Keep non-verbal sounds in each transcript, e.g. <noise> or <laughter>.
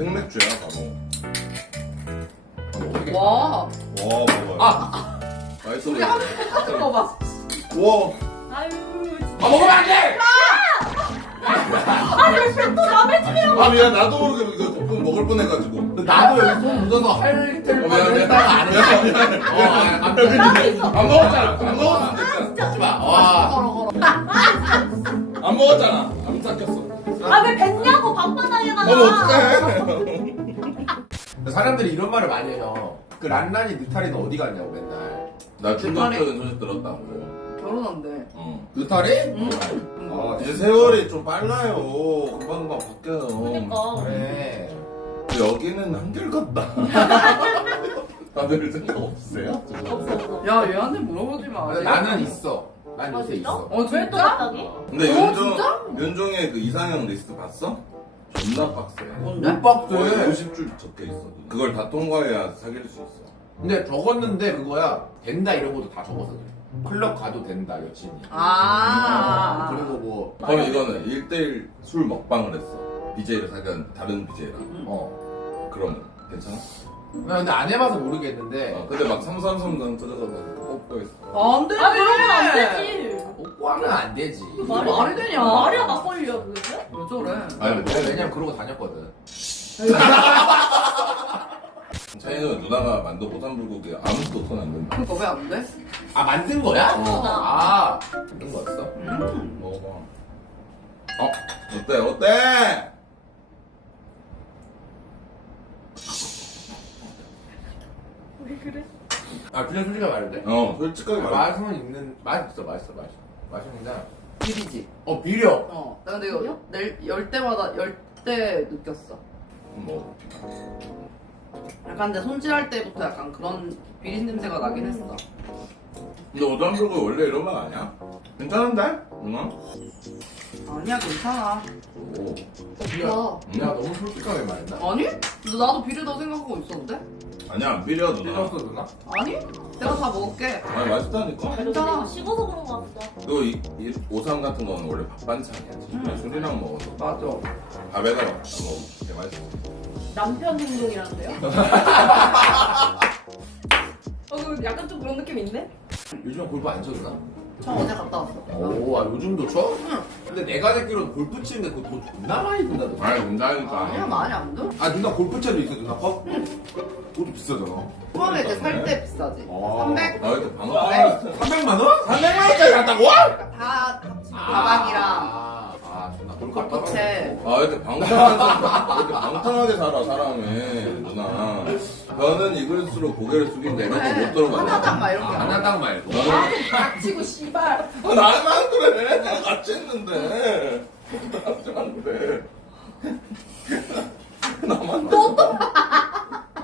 생맥주야 바로. 바로 와. 와 먹어. 뭐 아. 나이스. 우리 한 같은 거 봐. 와. 아유. 진짜... 아 먹으면 안 돼. 아! 아또 남의 집이라아 미안 나도 모르게 야. 이거 먹을 뻔해가지고 나도 손 묻어서 할일들만 해서 미안 미안 미안 먹었잖아 안먹었는 진짜 어안 먹었잖아 안 삭혔어 아왜 뱉냐고 밥 받아 <laughs> 사람들이 이런 말을 많이 해요. 그 란란이 느타리 너 어디 갔냐고 맨날. 나 중학교 소식 들었다고. 결혼한대. 응. 느타리? 응. 아, 제 응. 세월이 좀 빨라요. 금방금방 바뀌어요. 그니까. 여기는 한결같다. <laughs> <laughs> 다들 생각 없으요 없어, 어 야, 얘한테 물어보지 마. 나는, 나는 있어. 난요어 아, 어, 저 근데 윤종, 윤종의 어, 그 이상형 리스트 봤어? 존나 빡세. 못 빡세. 90줄 적혀 있어. 근데. 그걸 다 통과해야 사귈 수 있어. 근데 적었는데 그거야 된다 이러고도 다적어 그래. 음. 클럽 가도 된다 여친이. 아. 응. 아, 응. 아 그리고 뭐. 아아 그럼 이거는 1대1 술 먹방을 했어. BJ를 사귄 다른 BJ랑. 음. 어. 그러 괜찮아? 음. 야, 근데 안 해봐서 모르겠는데. 아, 근데 막 삼삼삼삼 터져서 뽑고했안 돼! 그러면 안 되지! 뽑고 하면 안 되지. 왜? 왜 말이 되냐? 말이 막걸려, 그게? 그래. 아니, 뭐, 왜냐면, 왜냐면 그래. 그러고 다녔거든. 차이는 <laughs> <자, 웃음> 누나가 만두 호산불국에 아무 도 손안 든다. 거 왜안 돼? 아, 만든 거야? 만든 어. 어, 아. 거 같어? 응. 먹어봐. 어, 어때, 어때? <laughs> 왜 그래? 아, 그냥 솔직하 말해도 돼? 어, 솔직하게 말해. 아, 맛은 있는, 맛있어, 맛있어, 맛 맛있는데. 비리지. 어 비려. 어. 나 근데 이거 열, 열 때마다 열 때 느꼈어. 뭐. 약간 내 손질할 때부터 약간 그런 비린 냄새가 나긴 했어. 근데 어떤 사람 원래 이런 거 아니야? 괜찮은데? 응? 아니야 괜찮아. 오. 어, 비려. 어. 야 너무 솔직하게 말했다. 아니? 근데 나도 비리다 생각하고 있었는데. 아니야 미리야 누나 아니 내가 다 먹을게 아니 맛있다니까 괜찮아 맛있다. 식어서 그런 거 같다 너이 오삼 같은 거는 원래 밥반찬이야 응. 음. 술이랑 먹어서 맞아 밥에다 먹어 되게 맛있어 남편 행동이란데요? <laughs> <laughs> 어 그럼 약간 좀 그런 느낌 있네? 요즘 골프 안 쳤나? 처음 응. 어제 갔다 왔어. 어. 오, 아, 요즘도 쳐? 응. 근데 내가 듣기로 골프 치는데 그 돈나 많이 든다도. 아, 아, 아니, 아니야, 많이 안 든? 아, 누나 골프 채도 있어, 누나 컵? 응. 것도 비싸잖아. 처 이제 살 때 비싸지. 어. 300? 아, 300? 이제 반 원? 3 0만 원? 3 0만 원짜리 갔다고? 와? 그러니까 다, 가방이랑. 아. 가방이라. 아, 누나, 골프채. 가방하고. 아, <laughs> 이렇방탄 방탄하게 살아, 사람은. 저는 이을수록 고개를 숙인다 이런 거못 들어가요 하나당말 이런 하나당말 말을 딱 치고 씨발 아, 나만 그래. 그래 나 같이 했는데 나만이 했는데 나만 또또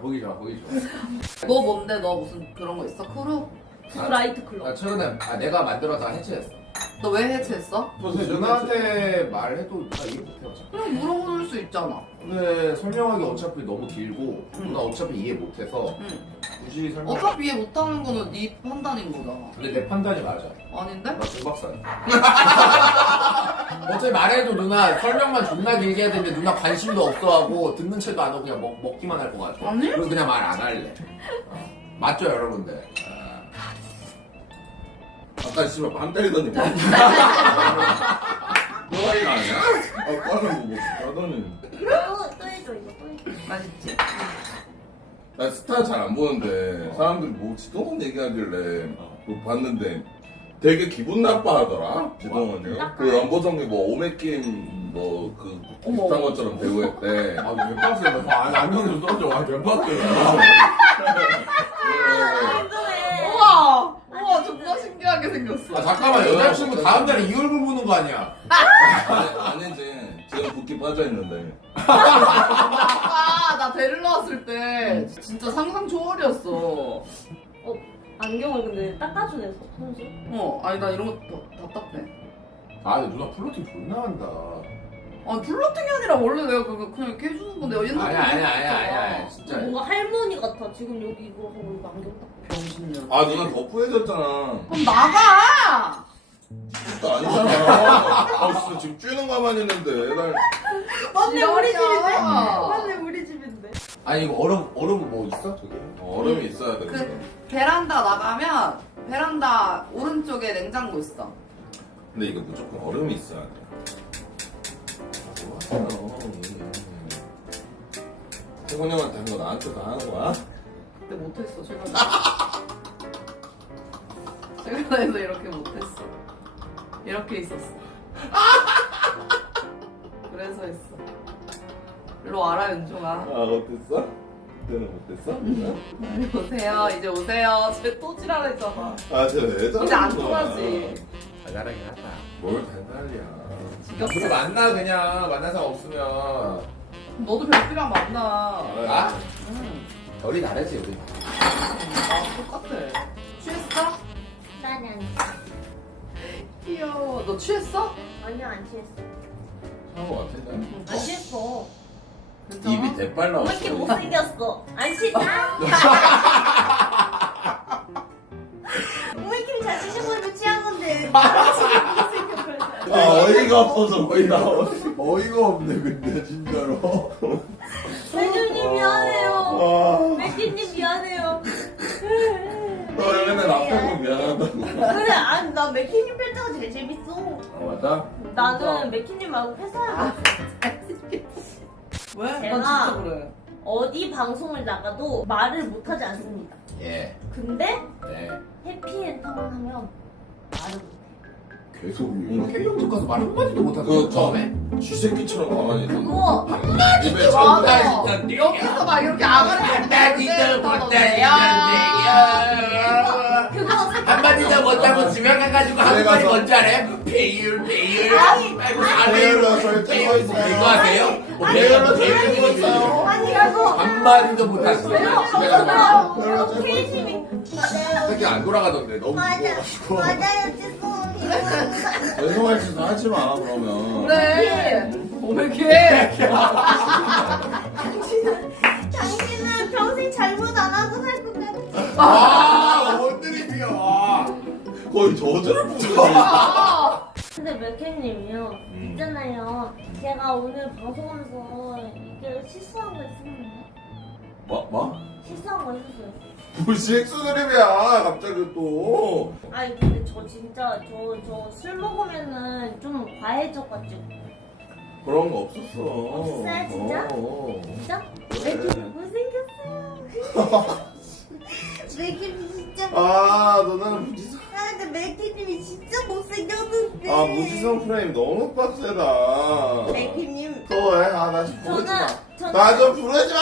보기 좋아 보기 좋아 너 뭔데 너 무슨 그런 거 있어? 크루? 라이트 클럽 아 최근에 아, 내가 만들어서 해체했어 너왜 해체했어? 무슨 누나한테 해치. 말해도 누나 이해 못해요. 그냥 물어볼 수 있잖아. 근데 설명하기 어차피 너무 길고 응. 누나 어차피 이해 못해서 응. 굳이 설명. 어차피 이해 못하는 거는 응. 네. 네 판단인 거다. 근데 내 판단이 맞아. 아닌데? 나 중박사야. <laughs> 어차피 말해도 누나 설명만 존나 길게 해야 되는데 누나 관심도 없어하고 듣는 체도 안 하고 그냥 먹, 먹기만 할것 같아. 아니? 그럼 그냥 말 안 할래. 어. 맞죠 여러분들? 아까 있으면 반달이더니 꼬라이 아니야? 아 꼬라는 뭐 못했다더니 맛있지? 난 스타 잘 안 보는데 사람들이 뭐지? 똥은 얘기하길래 어. 봤는데 되게 기분 나빠하더라 지동은요 어, 아, 아, 뭐뭐그 연보성이 뭐 오메낌 뭐그 비슷한 것처럼 배우했대 <laughs> 아왜 빠졌어? 안경 그래. 좀 써줘 아왜 빠졌어? 생겼어. 아, 잠깐만 여자친구, 여자친구 거, 다음 달에 이 얼굴 보는 거 아니야? 아니, 아니지. 아 지금 붓기 빠져 있는데. 아나 배를 나왔을 때 진짜 상상 초월이었어. 어 안경을 근데 닦아주네 선수. 어 아니 나 이런 거 다, 답답해. 아 누나 플로팅 존나 한다. 아 플로팅이 아니라 원래 내가 그거 그 그냥 이렇게 해주는 옛날에 아니야 아니야 아가 할머니 같아 지금 여기 이거 안경 닦아. 아, 누나 아, 더 뿌얘졌잖아. 그럼 나가! 나 아니잖아. 아, 진 지금 쬐는 것만 있는데 날... 맞네, <laughs> 우리 집인데. 맞네, 우리 집인데. 아니, 이거 얼음, 얼음 뭐 있어? 저기. 얼음이 있어야 돼. 그, 이거. 베란다 나가면, 베란다 오른쪽에 냉장고 있어. 근데 이거 무조건 얼음이 있어야 돼. 태곤 형한테 한거 나한테 다 하는 거야? 근데 못했어, 제가. <laughs> 그래해서 이렇게 못했어. 이렇게 있었어. <laughs> 그래서 했어. 일로 알아, 윤종아. 아, 어땠어? 그때는 못했어? <laughs> 오세요, 이제 오세요. 집에 또 지랄했잖아. 아, 저또아 응. 진짜 왜저 이제 안 통하지. 달달하긴 하다. 뭘 달달이야. 진짜 둘이 만나, 그냥. 만난 사 없으면. 응. 너도 별수랑 만나. 아? 응. 별이 나르지, 우리. 아, 똑같아. 취했어? <noise> 귀여워. 너 취했어? 아니야 안 취했어. 한거 같안취했 어? 입이 대빨 나왔어. 왜이렇 못생겼어? 안 취했다. 왜이 잘취신 분이 취한 건데. 아, 어, 어이가 없어서 거의 나 어이가 없네 근데 진짜로. <laughs> <laughs> 미안아나 맥키님 필터가 되게 재밌어. 아 어, 맞아? 나는 맥키님 말고 회사 아, <laughs> 왜? 제가 어디 방송을 나가도 말을 못하지 않습니다. 예. Yeah. 근데 네. Yeah. 해피엔터만 하면 말을 못해. 계속 오늘 캐리온 가서 말 한마디도 못하던 그음에 쥐새끼처럼 가만히 있 한마디도 못하던 네서막 이렇게 야. 아가를 한마디도 못 하던 하던 하던 야. 하던 야. 먼저 먹자고 지명 해가지고한 마리 먼저 하래? 배율배율 아니, 비율로 설정하고 있어요. 이거 하세요? 비율로 설정하고 있어요. 아니, 이거. 한 마리도 못했어. 지명 가가지고. 특히 안 돌아가던데, 너무. 맞아, 맞아요, 찍고. 죄송할 수도 하지 마, 그러면. 그래. 오메 케 당신은, 당신은 평생 잘못 안 하고 살 건데. 아! 거의 저절 부분이 근데 맥케님요 음. 있잖아요. 제가 오늘 방송하면서 이게 실수한 거 있으면. 뭐? 뭐? 실수한 거 있으면. 무슨 수드립이야 갑자기 또. 아니 근데 저 진짜 저저술 먹으면은 좀 과해져가지고. 그런 거 없었어. 없어요 진짜? 어. 진짜? 맥케 못생겼어요. <laughs> 맥케 진짜. 아 너는. 아, 무지성 프레임 너무 빡세다. 대피님. 또 해? 아, 나지 부르지, 부르지 마. 나 좀 부르지 마!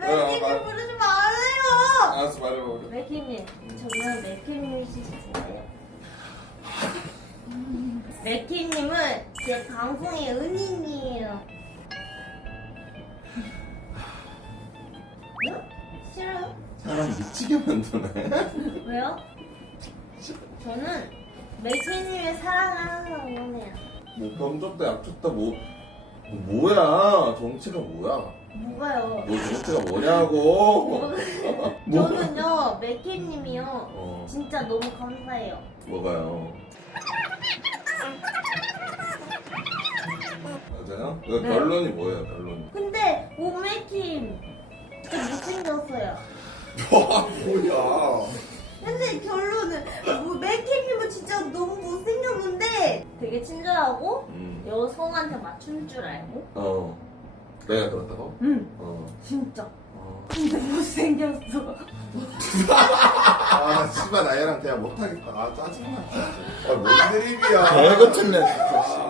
맥힌님 부르지 말아요! 알았어, 말해볼 맥힌님, 저는 맥힌님일 맥힌님은 제 방송의 은인이에요 응? 싫어요? 사람 아, 미치게 만드네. 왜요? 저는 매치님의 사랑을 하는 원해요못 감쪽다 뭐 약쪽다 뭐, 뭐 뭐야 정체가 뭐야? 뭐가요? 뭐 정체가 뭐냐고? 뭐, <laughs> 저는요 매키님이요 어. 진짜 너무 감사해요. 뭐가요? 맞아요? 결론이 뭐예요 결론? 근데 오메킴 진겼어요 <laughs> 뭐야? 근데 결론은 매키님 뭐 너무 못생겼는데 되게 친절하고 응. 여성한테 맞출줄 알고 어 내가 그렇다고? 응어 진짜 근데 어. 못생겼어 <laughs> 아 집안 아 얘랑 대화 못하겠다 아 짜증나 <laughs> 아뭔 드립이야 개같은 냄새 <laughs>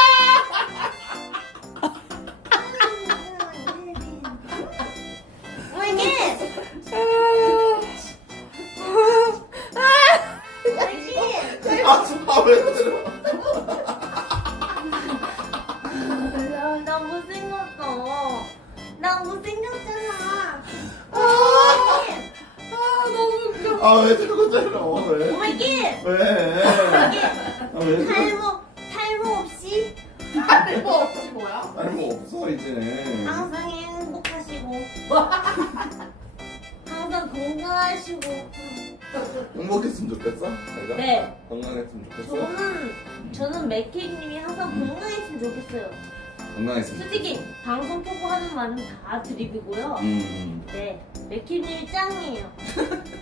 나 못생겼어 나 못생겼잖아 아, 아 너무 웃겨 아왜 저런 거잘 나와 왜오마이왜오마 탈모 탈모 없이 탈모. 탈모 없이 뭐야 탈모 없어 이제 는 항상 행복하시고 항상 건강하시고 행복했으면 좋겠어 제가? 네 건강했으면 좋겠어 저는 저는 맥케이님이 항상 건강했으면 좋겠어요. 건강했 솔직히 방송 포고하는 말은 다 드립이고요. 음. 네, 맥힌이 짱이에요. <laughs>